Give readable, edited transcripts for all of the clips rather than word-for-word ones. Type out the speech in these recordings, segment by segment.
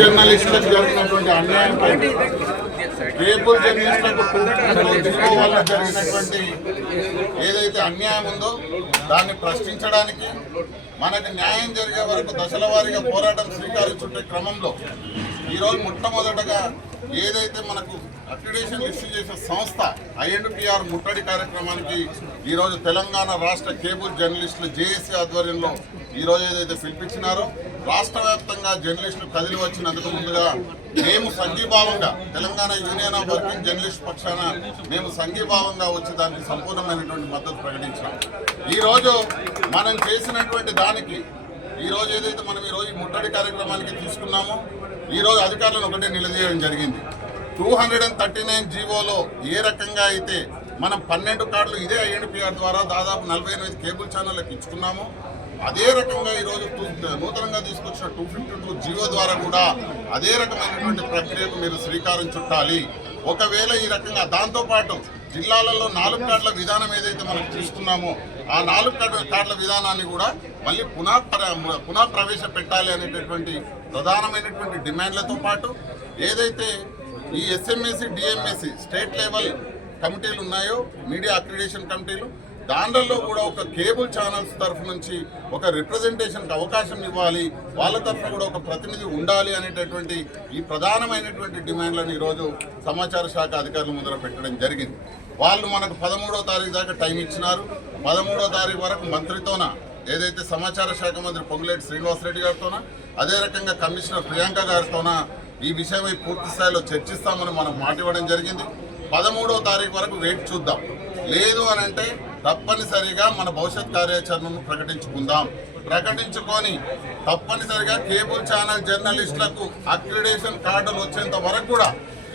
జర్నలిస్టులకు జరిగినటువంటి అన్యాయంపై కేబుల్ జర్నలిస్టులకు వల్ల జరిగినటువంటి ఏదైతే అన్యాయం ఉందో దాన్ని ప్రశ్నించడానికి మనకు న్యాయం జరిగే వరకు దశల వారీగా పోరాటం స్వీకరించుంటే క్రమంలో ఈరోజు మొట్టమొదటగా ఏదైతే మనకు అక్రిడేషన్ ఇష్యూ చేసే సంస్థ INPR ముట్టడి కార్యక్రమానికి ఈరోజు తెలంగాణ రాష్ట్ర కేబుల్ జర్నలిస్టులు జేఏసీ ఆధ్వర్యంలో ఈరోజు ఏదైతే పిలిపించినారో రాష్ట్ర వ్యాప్తంగా జర్నలిస్టులు కదిలి వచ్చినందుకు ముందుగా మేము సంఘీభావంగా Telangana union of working journalist పక్షాన మేము సంఘీభావంగా వచ్చి దానికి సంపూర్ణమైనటువంటి మద్దతు ప్రకటించాం. ఈరోజు మనం చేసినటువంటి దానికి ఈరోజు ఏదైతే మనం ఈరోజు ముట్టడి కార్యక్రమానికి తీసుకున్నామో ఈరోజు అధికారులను ఒకటే నిలదీయడం జరిగింది. 239 జీవోలో ఏ రకంగా అయితే మనం 12 కార్డులు ఇదే INPR ద్వారా దాదాపు 48 కేబుల్ ఛానళ్ళకి ఇచ్చుకున్నాము, అదే రకంగా ఈరోజు నూతనంగా తీసుకొచ్చిన 252 జీవో ద్వారా కూడా అదే రకమైనటువంటి ప్రక్రియకు మీరు శ్రీకారం చుట్టాలి. ఒకవేళ ఈ రకంగా దాంతోపాటు జిల్లాలలో 4 కార్డుల విధానం ఏదైతే మనం తీసుకున్నామో ఆ 4 కార్డుల విధానాన్ని కూడా మళ్ళీ పునః ప్రవేశపెట్టాలి అనేటటువంటి ప్రధానమైనటువంటి డిమాండ్లతో పాటు ఏదైతే ఈ SMAC DMAC స్టేట్ లెవెల్ కమిటీలు ఉన్నాయో మీడియా అక్రిడేషన్ కమిటీలు, దాంట్లో కూడా ఒక కేబుల్ ఛానల్స్ తరఫు నుంచి ఒక రిప్రజెంటేషన్కి అవకాశం ఇవ్వాలి, వాళ్ళ తరఫున కూడా ఒక ప్రతినిధి ఉండాలి అనేటటువంటి ఈ ప్రధానమైనటువంటి డిమాండ్లను ఈరోజు సమాచార శాఖ అధికారుల ముందర పెట్టడం జరిగింది. వాళ్ళు మనకు 13వ తారీఖు దాకా టైం ఇచ్చినారు. 13వ తారీఖు వరకు మంత్రితోన ఏదైతే సమాచార శాఖ మంత్రి పొంగులేటి శ్రీనివాసరెడ్డి గారితోన అదే రకంగా కమిషనర్ ప్రియాంక గారితోన ఈ విషయమై పూర్తి స్థాయిలో చర్చిస్తామని మనం మాట ఇవ్వడం జరిగింది. 13వ తారీఖు వరకు వెయిట్ చూద్దాం. లేదు అని అంటే తప్పనిసరిగా మన భవిష్యత్ కార్యాచరణను ప్రకటించుకొని తప్పనిసరిగా కేబుల్ ఛానల్ జర్నలిస్టులకు అక్రిడేషన్ కార్డులు వచ్చేంత వరకు కూడా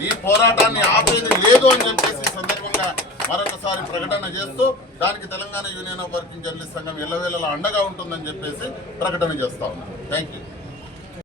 ఈ పోరాటాన్ని ఆపేది లేదు అని చెప్పేసి సందర్భంగా మరొకసారి ప్రకటన చేస్తూ దానికి Telangana union of working journalist సంఘం ఎల్లవేళలా అండగా ఉంటుందని చెప్పేసి ప్రకటన చేస్తా ఉన్నాం. Thank you.